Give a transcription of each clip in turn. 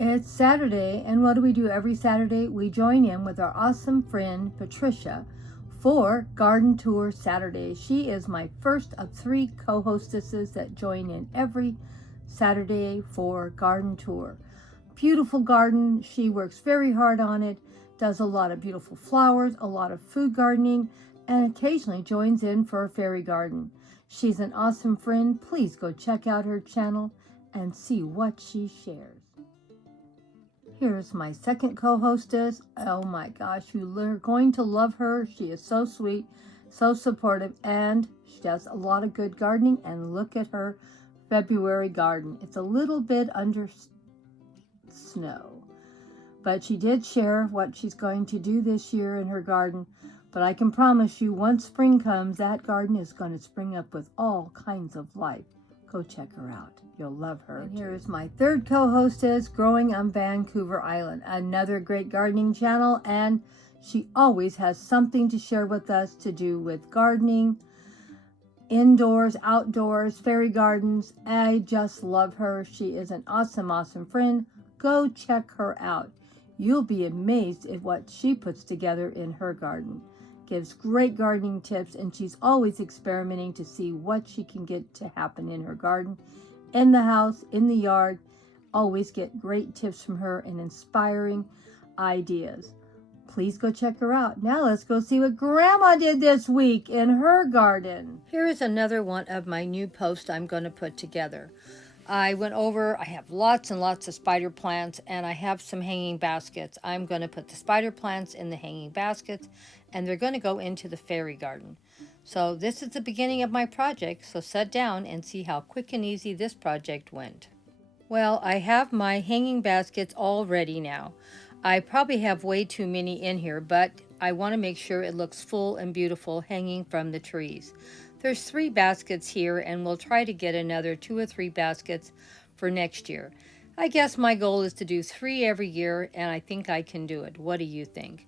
It's Saturday, and what do we do every Saturday? We join in with our awesome friend Patricia for Garden Tour Saturday. She is my first of 3 co-hostesses that join in every Saturday for Garden Tour. Beautiful garden. She works very hard on it, does a lot of beautiful flowers, a lot of food gardening, and occasionally joins in for a fairy garden. She's an awesome friend. Please go check out her channel and see what she shares. Here's my second co-hostess. Oh my gosh, you're going to love her. She is so sweet, so supportive, and she does a lot of good gardening. And look at her February garden. It's a little bit under snow, but she did share what she's going to do this year in her garden. But I can promise you, once spring comes, that garden is going to spring up with all kinds of life. Go check her out. You'll love her. And here's my third co-hostess, Growing on Vancouver Island, another great gardening channel, and she always has something to share with us to do with gardening, indoors, outdoors, fairy gardens. I just love her. She is an awesome, awesome friend. Go check her out. You'll be amazed at what she puts together in her garden. Gives great gardening tips, and she's always experimenting to see what she can get to happen in her garden, in the house, in the yard. Always get great tips from her and inspiring ideas. Please go check her out. Now let's go see what Grandma did this week in her garden. Here is another one of my new posts I'm going to put together. I have lots and lots of spider plants, and I have some hanging baskets. I'm going to put the spider plants in the hanging baskets, and they're going to go into the fairy garden. So this is the beginning of my project, so sit down and see how quick and easy this project went. Well, I have my hanging baskets all ready now. I probably have way too many in here, but I want to make sure it looks full and beautiful hanging from the trees. There's 3 baskets here, and we'll try to get another 2 or 3 baskets for next year. I guess my goal is to do 3 every year, and I think I can do it. What do you think?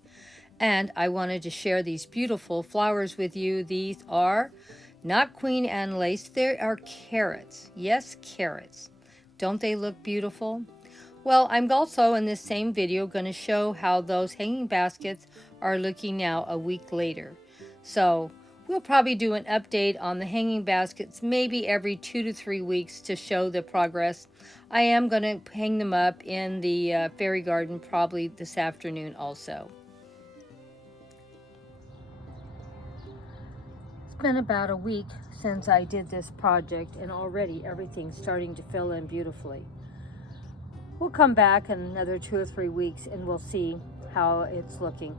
And I wanted to share these beautiful flowers with you. These are not Queen Anne lace. They are carrots. Yes, carrots. Don't they look beautiful? Well, I'm also in this same video going to show how those hanging baskets are looking now a week later. So we'll probably do an update on the hanging baskets maybe every 2 to 3 weeks to show the progress. I am going to hang them up in the fairy garden probably this afternoon also. It's been about a week since I did this project, and already everything's starting to fill in beautifully. We'll come back in another 2 or 3 weeks and we'll see how it's looking.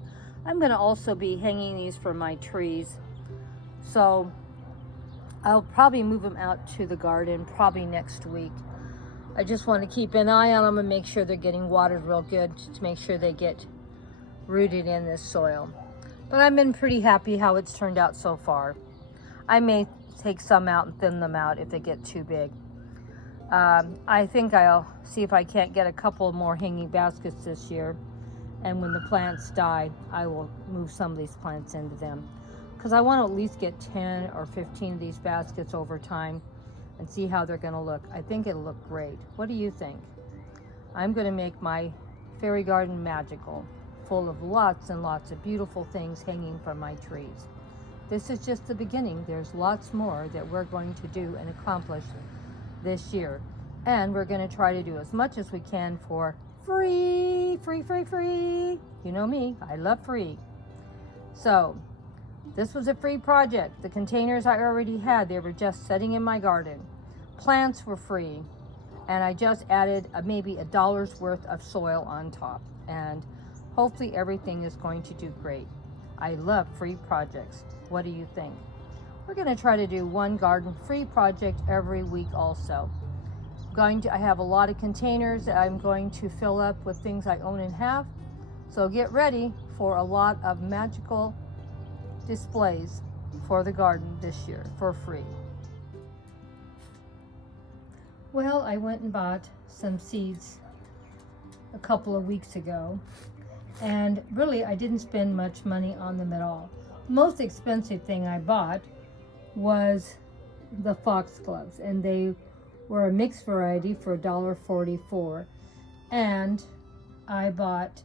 I'm going to also be hanging these for my trees. So I'll probably move them out to the garden probably next week. I just want to keep an eye on them and make sure they're getting watered real good to make sure they get rooted in this soil. But I've been pretty happy how it's turned out so far. I may take some out and thin them out if they get too big. I think I'll see if I can't get a couple more hanging baskets this year. And when the plants die, I will move some of these plants into them. Because I want to at least get 10 or 15 of these baskets over time and see how they're going to look. I think it'll look great. What do you think? I'm going to make my fairy garden magical, full of lots and lots of beautiful things hanging from my trees. This is just the beginning. There's lots more that we're going to do and accomplish this year. And we're going to try to do as much as we can for free, free, free, free. You know me, I love free. So this was a free project. The containers I already had, they were just sitting in my garden. Plants were free, and I just added maybe $1 worth of soil on top, and hopefully everything is going to do great. I love free projects. What do you think? We're going to try to do one garden free project every week also. I have a lot of containers that I'm going to fill up with things I own and have. So get ready for a lot of magical displays for the garden this year for free. Well, I went and bought some seeds a couple of weeks ago, and really I didn't spend much money on them at all. Most expensive thing I bought was the foxgloves, and they were a mixed variety for $1.44. and I bought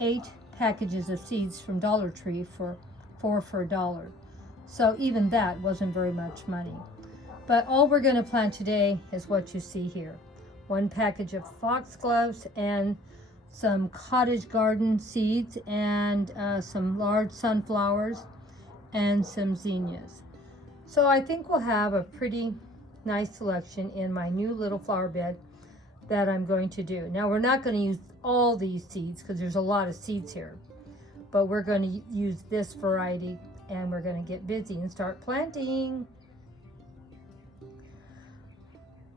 8 packages of seeds from Dollar Tree for 4 for $1. So even that wasn't very much money. But all we're going to plant today is what you see here. 1 package of foxgloves and some cottage garden seeds and some large sunflowers and some zinnias. So I think we'll have a pretty nice selection in my new little flower bed that I'm going to do. Now we're not going to use all these seeds because there's a lot of seeds here, but we're going to use this variety and we're going to get busy and start planting.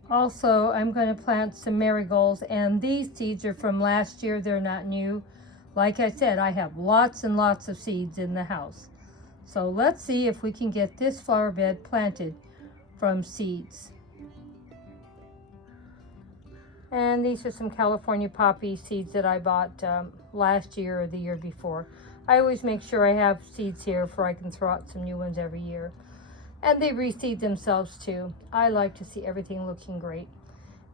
Also, I'm going to plant some marigolds, and these seeds are from last year. They're not new. Like I said, I have lots and lots of seeds in the house. So let's see if we can get this flower bed planted from seeds. And these are some California poppy seeds that I bought last year or the year before. I always make sure I have seeds here for I can throw out some new ones every year. And they reseed themselves too. I like to see everything looking great.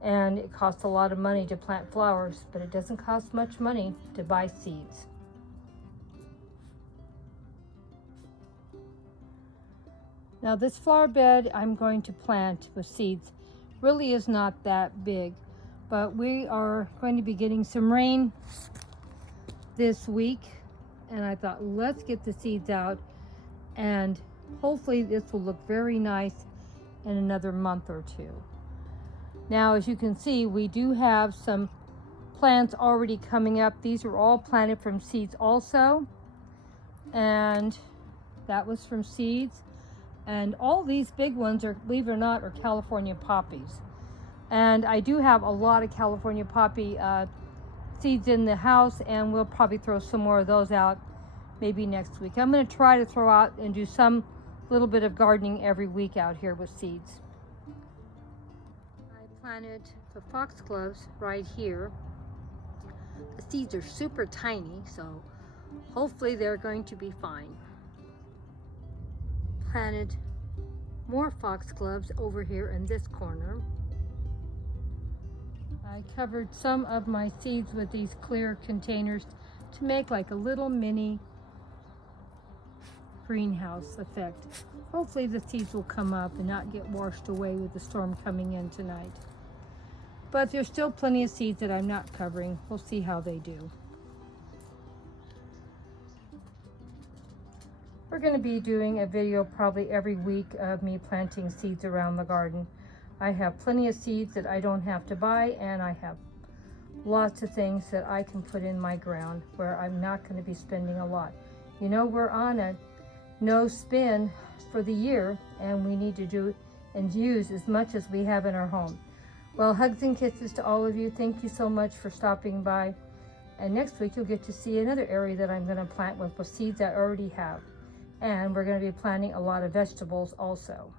And it costs a lot of money to plant flowers, but it doesn't cost much money to buy seeds. Now this flower bed I'm going to plant with seeds really is not that big, but we are going to be getting some rain this week, and I thought let's get the seeds out, and hopefully this will look very nice in another month or 2. Now as you can see, we do have some plants already coming up. These are all planted from seeds also, and that was from seeds. And all these big ones are, believe it or not, are California poppies. And I do have a lot of California poppy seeds in the house, and we'll probably throw some more of those out maybe next week. I'm going to try to throw out and do some little bit of gardening every week out here with seeds. I planted the foxgloves right here. The seeds are super tiny, so hopefully they're going to be fine. Planted more foxgloves over here in this corner. I covered some of my seeds with these clear containers to make like a little mini greenhouse effect. Hopefully the seeds will come up and not get washed away with the storm coming in tonight. But there's still plenty of seeds that I'm not covering. We'll see how they do. We're going to be doing a video probably every week of me planting seeds around the garden. I have plenty of seeds that I don't have to buy, and I have lots of things that I can put in my ground where I'm not going to be spending a lot. You know, we're on a no spin for the year, and we need to do and use as much as we have in our home. Well, hugs and kisses to all of you. Thank you so much for stopping by. And next week you'll get to see another area that I'm going to plant with seeds I already have. And we're going to be planting a lot of vegetables also.